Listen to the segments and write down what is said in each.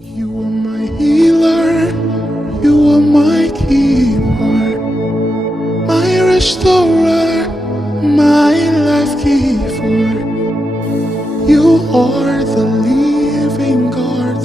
You are my healer, you are my keeper, my restorer, my life giver. You are the living God,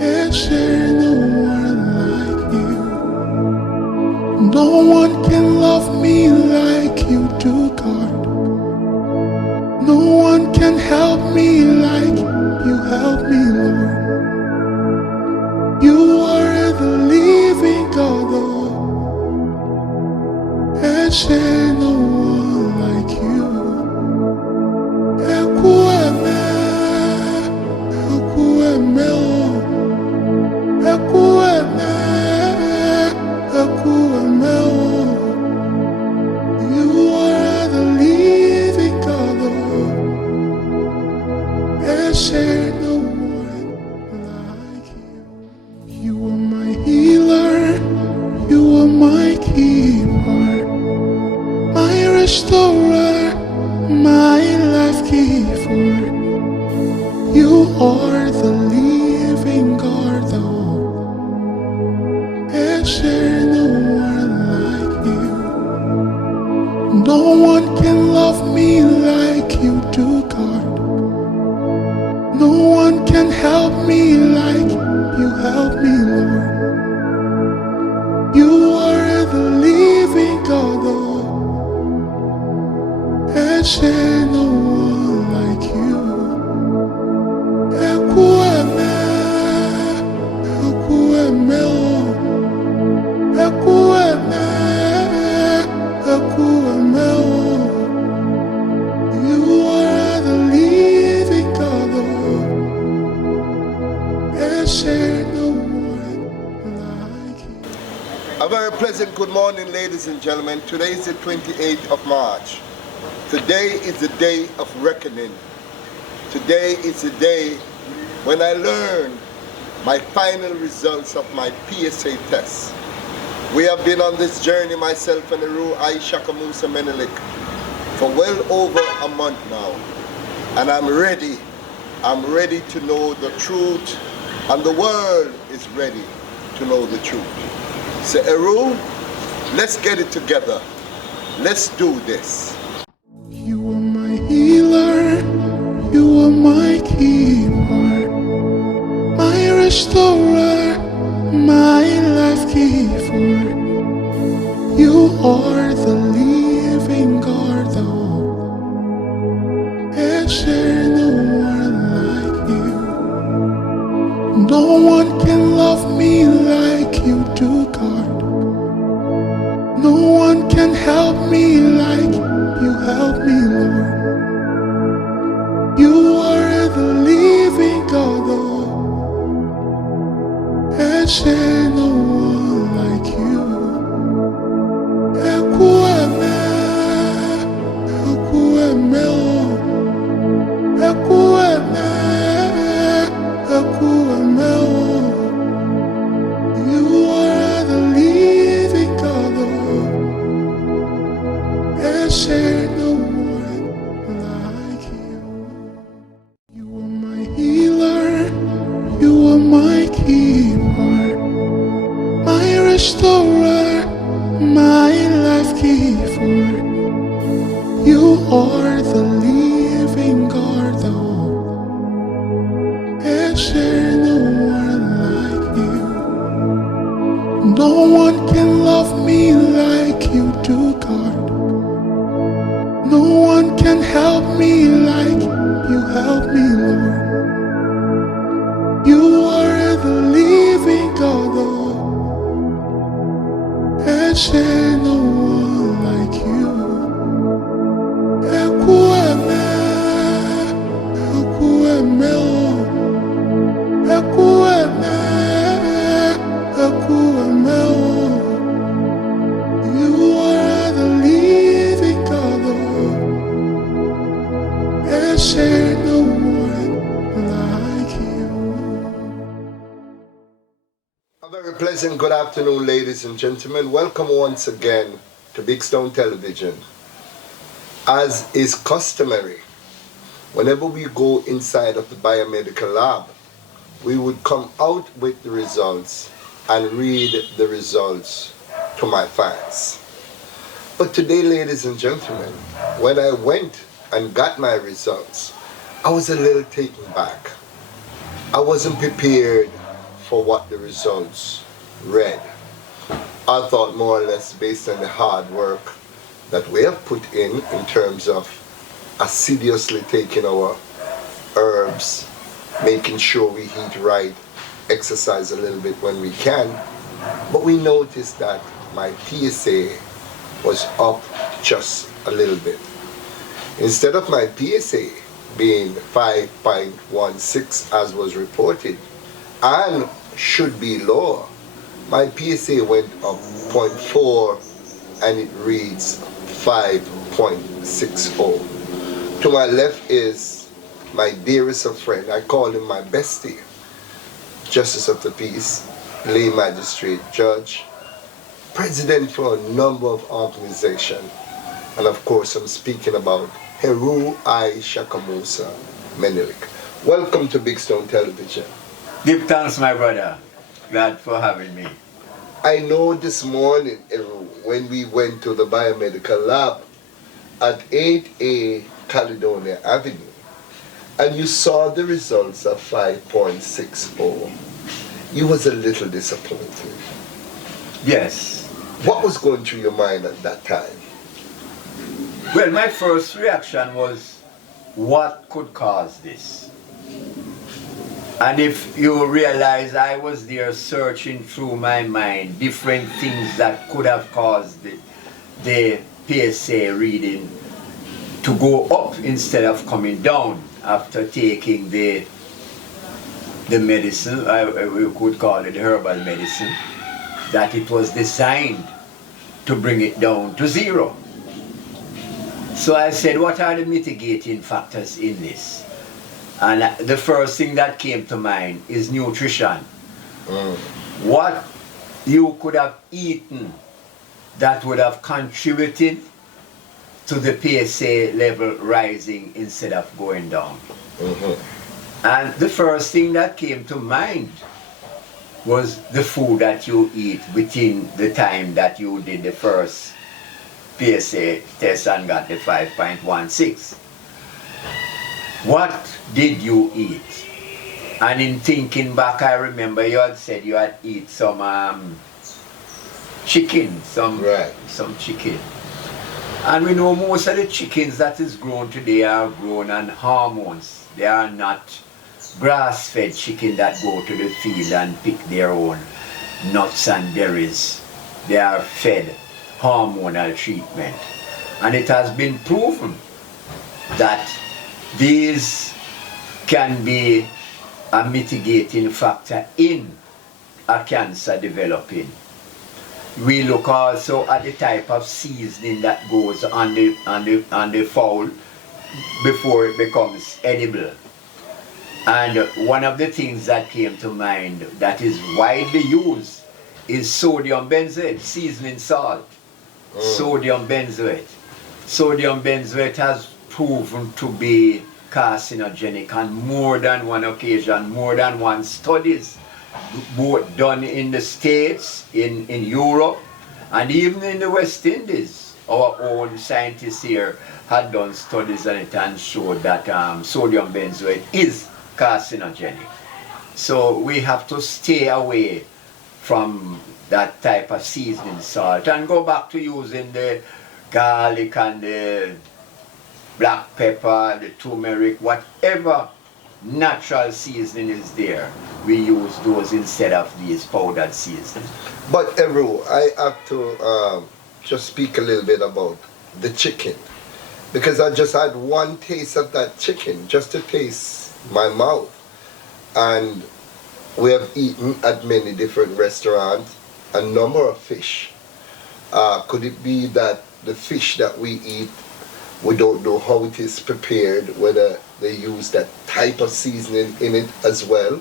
is there no one like you? No one can love me like you do, God. No one can help me like you help me, Lord. You are the living God, is there no one like you? Ekueme, ekueme, ekueme, ekueme. You are the living God, is there no one like you? You are my healer, you are my keeper, my restorer, my life giver. You are the living God, is there no one like you? No one can love me like you do, God. No one can help me like you help me, Lord. You are the living God, is there no one like you? Ekueme, ekueme, ekueme, ekueme. You are the living God, is there no one like you? A very pleasant good morning, ladies and gentlemen. Today is the 28th of March. Today is the day of reckoning. Today is the day when I learn my final results of my PSA test. We have been on this journey, myself and Aru Aisha Kamusa Menelik, for well over a month now. And I'm ready. I'm ready to know the truth, and the world is ready to know the truth. So Aru, let's get it together. Let's do this. You are my healer, you are my keeper, my restorer, my life giver. You are the living God, is there no one like you? No one can love me like you do, God. No one can help me like you help me, Lord. You are the living God, is there no one like you? Ekueme, ekueme, ekueme, ekueme. You are the living God, is there no one like you? You are my healer, you are my keeper, my restorer, my life giver. You are the living God, is there no one like you? No one can love me like you do, God. No one can help me like you help me, Lord. You are the living God, is there no one like you? Ekueme, ekueme, ekueme, ekueme. You are the living God, is there no one like you? A very pleasant good afternoon, ladies and gentlemen. Welcome once again to Big Stone Television. As is customary, whenever we go inside of the biomedical lab, we would come out with the results and read the results to my fans. But today, ladies and gentlemen, when I went and got my results, I was a little taken back. I wasn't prepared for what the results read. I thought more or less, based on the hard work that we have put in terms of assiduously taking our herbs, making sure we eat right, exercise a little bit when we can, but we noticed that my PSA was up just a little bit. Instead of my PSA being 5.16 as was reported, and should be lower, my PSA went up 0.4 and it reads 5.60. To my left is my dearest of friend, I call him my bestie, Justice of the Peace, lay magistrate, judge, president for a number of organizations, and of course I'm speaking about Heru I Shakamusa Menelik. Welcome to Big Stone Television. Give thanks, my brother. Glad for having me. I know this morning, Heru, when we went to the biomedical lab at 8A Caledonia Avenue, and you saw the results of 5.60, you was a little disappointed. Yes. What was going through your mind at that time? Well, my first reaction was, what could cause this? And if you realize, I was there searching through my mind different things that could have caused the PSA reading to go up instead of coming down after taking the medicine, we could call it herbal medicine, that it was designed to bring it down to zero. So I said, what are the mitigating factors in this? And the first thing that came to mind is nutrition. What you could have eaten that would have contributed to the PSA level rising instead of going down. And the first thing that came to mind was the food that you eat within the time that you did the first PSA test and got the 5.16. What did you eat? And in thinking back, I remember you had said you had eat some chicken, some chicken. And we know most of the chickens that is grown today are grown on hormones. They are not grass-fed chicken that go to the field and pick their own nuts and berries. They are fed hormonal treatment. And it has been proven that these can be a mitigating factor in a cancer developing. We look also at the type of seasoning that goes on the fowl before it becomes edible. And one of the things that came to mind that is widely used is sodium benzoate, seasoning salt. Sodium benzoate. Sodium benzoate has proven to be carcinogenic on more than one occasion, more than one studies, both done in the States, in Europe, and even in the West Indies. Our own scientists here had done studies on it and showed that sodium benzoate is carcinogenic. So we have to stay away from that type of seasoning salt and go back to using the garlic and the black pepper, the turmeric, whatever natural seasoning is there. We use those instead of these powdered seasonings. But Eru, I have to just speak a little bit about the chicken, because I just had one taste of that chicken, just to taste my mouth. And we have eaten at many different restaurants a number of fish. Could it be that the fish that we eat, we don't know how it is prepared, whether they use that type of seasoning in it as well?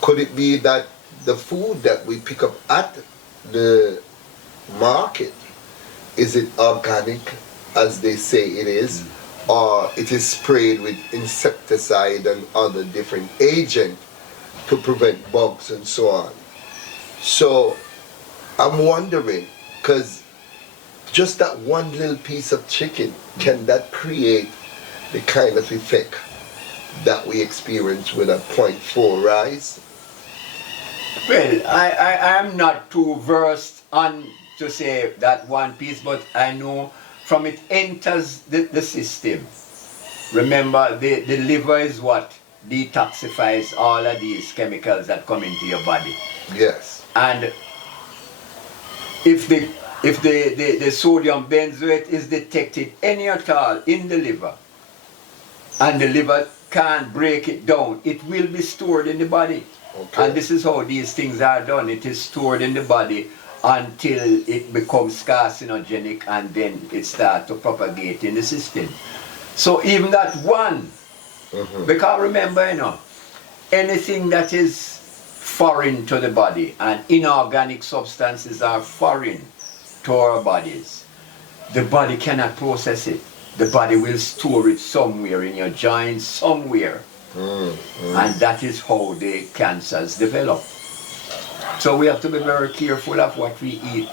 Could it be that the food that we pick up at the market, is it organic as they say it is, or it is sprayed with insecticide and other different agents to prevent bugs and so on. So I'm wondering, because just that one little piece of chicken, can that create the kind of effect that we experience with a 0.4 rise? Well, I am not too versed on to say that one piece, but I know from it enters the system. Remember, the liver is what detoxifies all of these chemicals that come into your body. Yes. And if the sodium benzoate is detected any at all in the liver, and the liver can't break it down, it will be stored in the body. Okay. And this is how these things are done. It is stored in the body until it becomes carcinogenic, and then it starts to propagate in the system. So even that one, because remember, you know, anything that is foreign to the body, and inorganic substances are foreign to our bodies, the body cannot process it. The body will store it somewhere in your joints, somewhere. And that is how the cancers develop. So we have to be very careful of what we eat.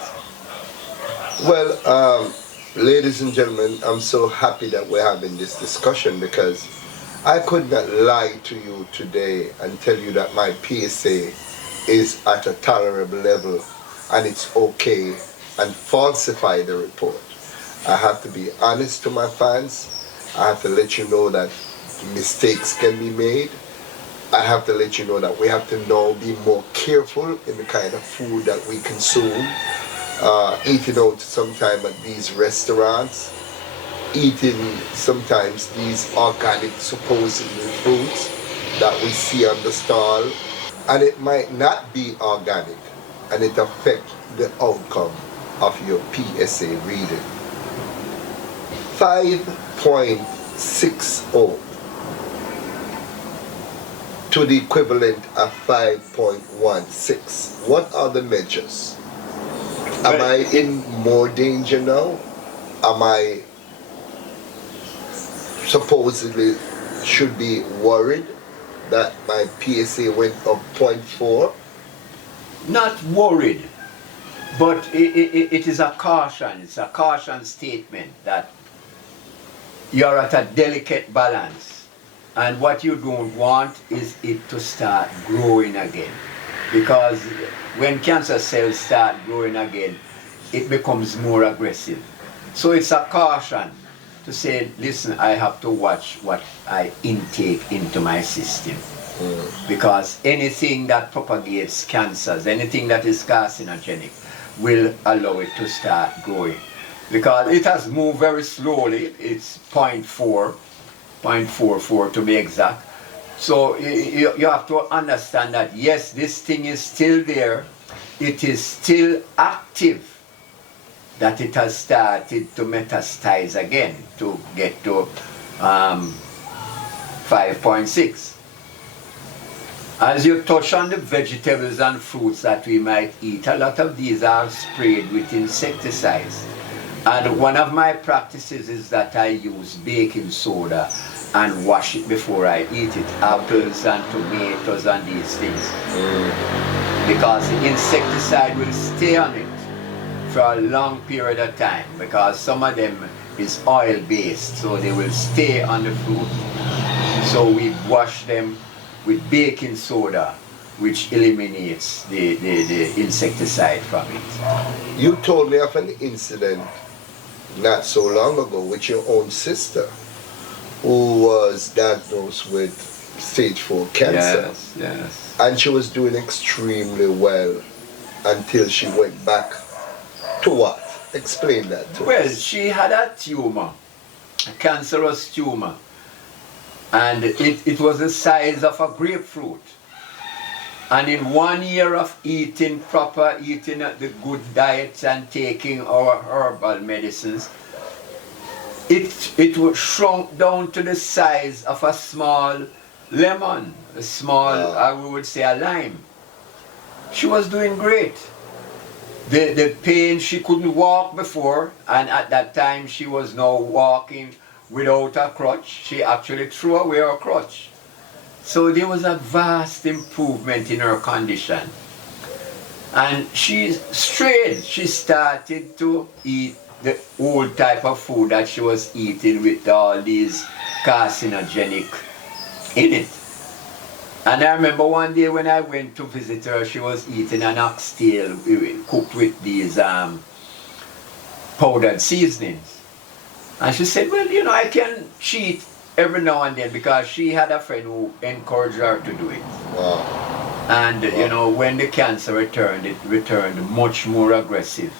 Well, ladies and gentlemen, I'm so happy that we're having this discussion, because I could not lie to you today and tell you that my PSA is at a tolerable level and it's okay, and falsify the report. I have to be honest to my fans. I have to let you know that mistakes can be made. I have to let you know that we have to now be more careful in the kind of food that we consume. Eating out sometime at these restaurants, eating sometimes these organic supposedly fruits that we see on the stall, and it might not be organic, and it affects the outcome of your PSA reading. 5.60 to the equivalent of 5.16. What are the measures? Am I in more danger now? Am I supposedly should be worried that my PSA went up 0.4? Not worried, but it is a caution. It's a caution statement that you're at a delicate balance, and what you don't want is it to start growing again, because when cancer cells start growing again, it becomes more aggressive. So it's a caution to say, listen, I have to watch what I intake into my system, because anything that propagates cancers, anything that is carcinogenic, will allow it to start growing. Because it has moved very slowly. It's 0.44 to be exact. So you have to understand that yes, this thing is still there, it is still active, that it has started to metastasize again to get to 5.6. As you touch on the vegetables and fruits that we might eat, a lot of these are sprayed with insecticides. And one of my practices is that I use baking soda and wash it before I eat it. Apples and tomatoes and these things. Because the insecticide will stay on it for a long period of time, because some of them is oil based, so they will stay on the fruit. So we wash them with baking soda, which eliminates the insecticide from it. You told me of an incident not so long ago with your own sister, who was diagnosed with stage 4 cancer. Yes, yes. And she was doing extremely well until she went back to what? Explain that to us. Well, she had a tumor, a cancerous tumor, and it was the size of a grapefruit. And in 1 year of eating the good diets and taking our herbal medicines, it was shrunk down to the size of a small lemon, a small, we would say a lime. She was doing great. The pain, she couldn't walk before, and at that time she was now walking without a crutch. She actually threw away her crutch. So there was a vast improvement in her condition. And she strayed. She started to eat the old type of food that she was eating with all these carcinogenic in it. And I remember one day when I went to visit her, she was eating an oxtail cooked with these powdered seasonings. And she said, well, you know, I can cheat every now and then, because she had a friend who encouraged her to do it. Wow. And you know, when the cancer returned, it returned much more aggressive.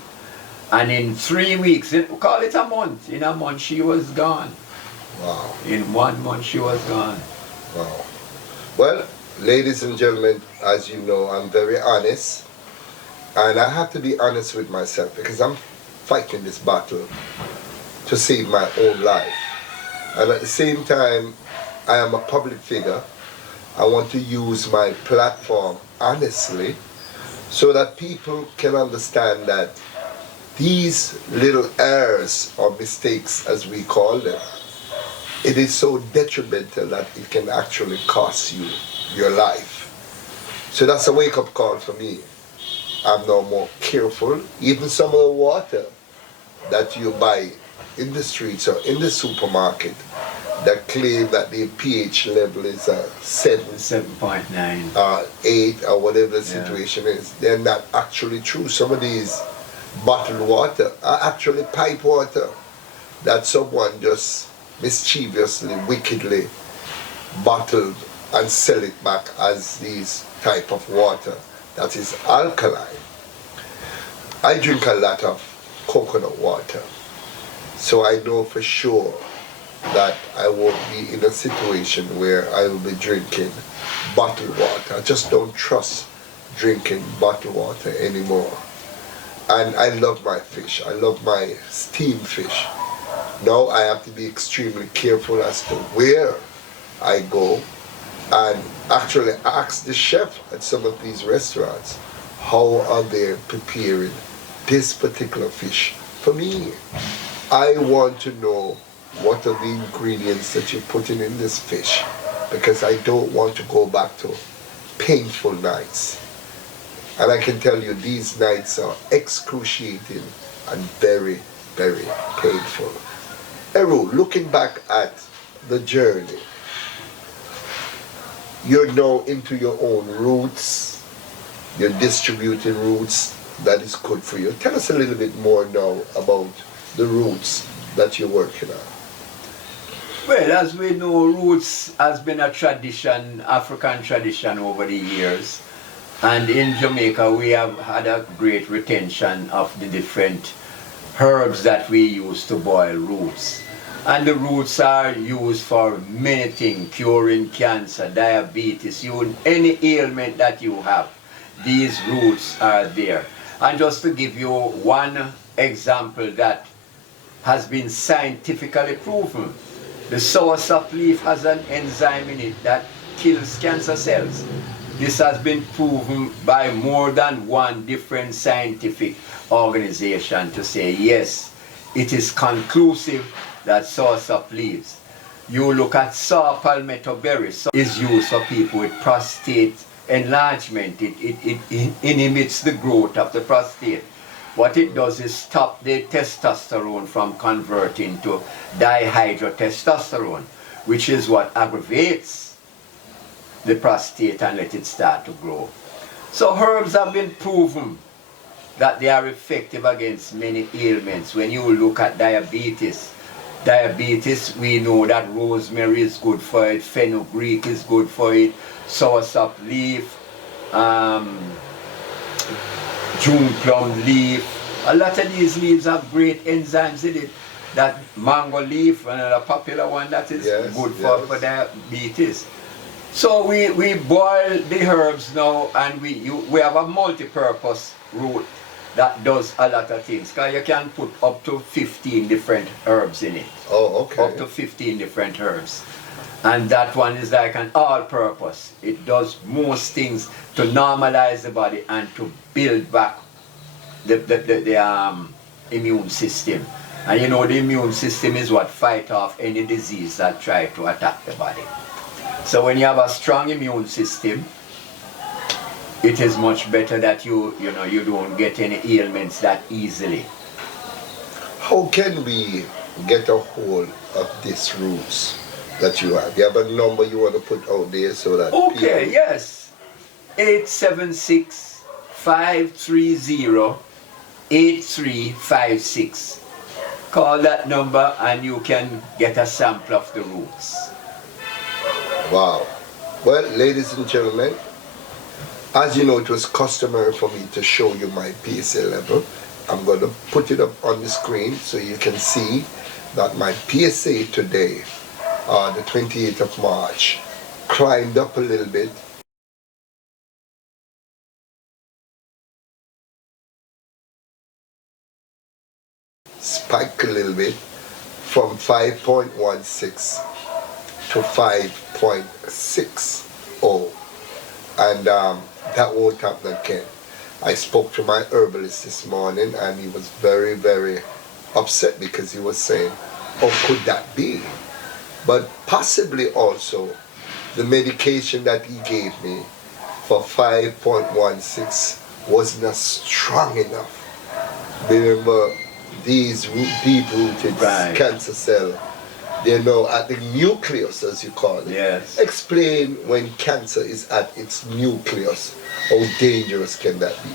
And in 3 weeks, call it a month, in a month she was gone. Wow. In 1 month she was gone. Wow. Well, ladies and gentlemen, as you know, I'm very honest. And I have to be honest with myself, because I'm fighting this battle to save my own life. And at the same time, I am a public figure. I want to use my platform honestly so that people can understand that these little errors or mistakes, as we call them, it is so detrimental that it can actually cost you your life. So that's a wake-up call for me. I'm now more careful. Even some of the water that you buy in the streets or in the supermarket that claim that the pH level is 7.9, 8 or whatever the situation is, they're not actually true. Some of these bottled water are actually pipe water that someone just mischievously, wickedly bottled and sell it back as these type of water that is alkaline. I drink a lot of coconut water, so I know for sure that I won't be in a situation where I will be drinking bottled water. I just don't trust drinking bottled water anymore. And I love my fish. I love my steamed fish. Now I have to be extremely careful as to where I go and actually ask the chef at some of these restaurants, how are they preparing this particular fish? For me, I want to know what are the ingredients that you're putting in this fish, because I don't want to go back to painful nights. And I can tell you these nights are excruciating and very, very painful. Eru, looking back at the journey, you're now into your own roots, you're distributing roots that is good for you. Tell us a little bit more now about the roots that you're working on. Well, as we know, roots has been a tradition, African tradition over the years. And in Jamaica, we have had a great retention of the different herbs that we use to boil roots. And the roots are used for many things, curing cancer, diabetes, any ailment that you have. These roots are there. And just to give you one example that has been scientifically proven, the soursop leaf has an enzyme in it that kills cancer cells. This has been proven by more than one different scientific organization to say, yes, it is conclusive that soursop leaves. You look at saw palmetto berry, so is used for people with prostate enlargement. It inhibits the growth of the prostate. What it does is stop the testosterone from converting to dihydrotestosterone, which is what aggravates the prostate and let it start to grow. So herbs have been proven that they are effective against many ailments. When you look at diabetes, we know that rosemary is good for it, fenugreek is good for it, soursop leaf, June plum leaf. A lot of these leaves have great enzymes in it. That mango leaf, another popular one that is good for diabetes. So we boil the herbs now, and we have a multi-purpose root that does a lot of things. Because you can put up to 15 different herbs in it. Oh, okay. Up to 15 different herbs. And that one is like an all-purpose. It does most things to normalize the body and to build back the immune system. And you know, the immune system is what fight off any disease that try to attack the body. So when you have a strong immune system, it is much better that you don't get any ailments that easily. How can we get a hold of these roots that you have? You have a number you want to put out there so that Okay, people... yes. 876-530-8356. Call that number and you can get a sample of the roots. Wow. Well, ladies and gentlemen, as you know, it was customary for me to show you my PSA level. I'm going to put it up on the screen so you can see that my PSA today, the 28th of March, climbed up a little bit. Spiked a little bit from 5.16 to 5.60, and that won't happen again. I spoke to my herbalist this morning and he was very, very upset because he was saying, how could that be? But possibly also the medication that he gave me for 5.16 was not strong enough. Remember, these deep-rooted cancer cell, they're now at the nucleus, as you call it. Yes. Explain when cancer is at its nucleus. How dangerous can that be?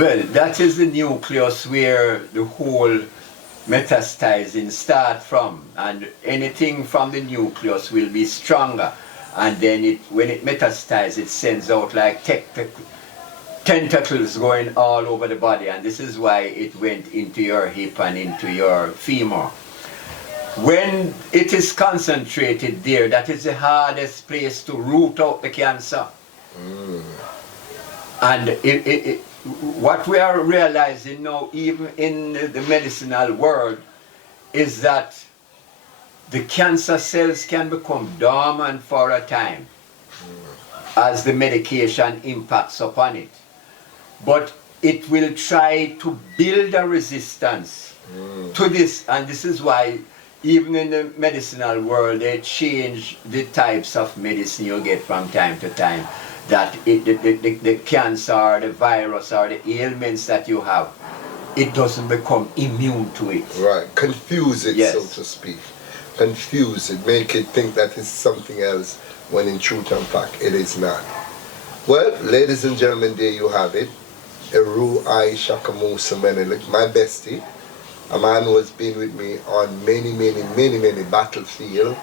Well, that is the nucleus where the whole metastasizing start from, and anything from the nucleus will be stronger, and then when it metastasizes, it sends out like tentacles going all over the body, and this is why it went into your hip and into your femur. When it is concentrated there, that is the hardest place to root out the cancer. And what we are realizing now, even in the medicinal world, is that the cancer cells can become dormant for a time as the medication impacts upon it. But it will try to build a resistance to this, and this is why even in the medicinal world they change the types of medicine you get from time to time, that the cancer or the virus or the ailments that you have, it doesn't become immune to it. Right, confuse it, yes, so to speak. Confuse it, make it think that it's something else when in truth and fact it is not. Well, ladies and gentlemen, there you have it. Eru I Shakamusa Menelik, my bestie, a man who has been with me on many battlefields.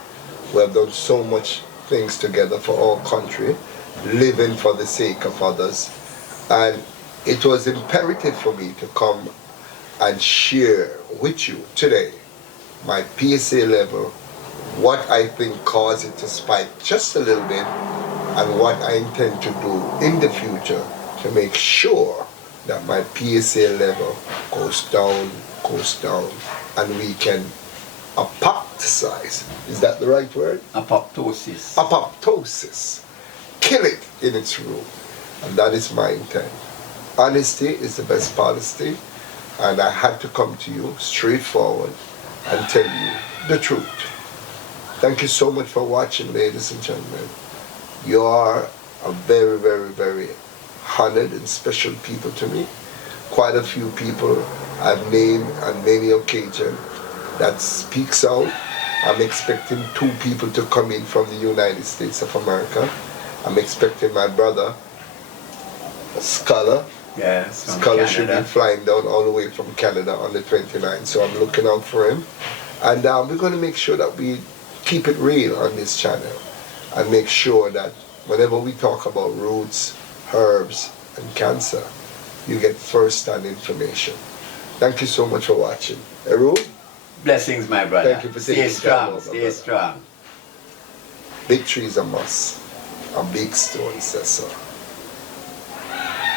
We have done so much things together for our country, living for the sake of others. And it was imperative for me to come and share with you today my PSA level, what I think caused it to spike just a little bit, and what I intend to do in the future to make sure that my PSA level goes down, and we can apoptosize. Is that the right word? Apoptosis. Apoptosis. Kill it in its root. And that is my intent. Honesty is the best policy, and I had to come to you straightforward and tell you the truth. Thank you so much for watching, ladies and gentlemen. You are a very honored and special people to me. Quite a few people I've named on many occasions that speaks out. I'm expecting 2 people to come in from the United States of America. I'm expecting my brother, Scholar. Yes, Scholar should be flying down all the way from Canada on the 29th, so I'm looking out for him. And we're going to make sure that we keep it real on this channel and make sure that whenever we talk about roots, herbs, and cancer, you get first-hand information. Thank you so much for watching. Eru? Blessings, my brother. Thank you for taking Stay strong, time over, stay brother. strong. Victory is a must. A big stone says so.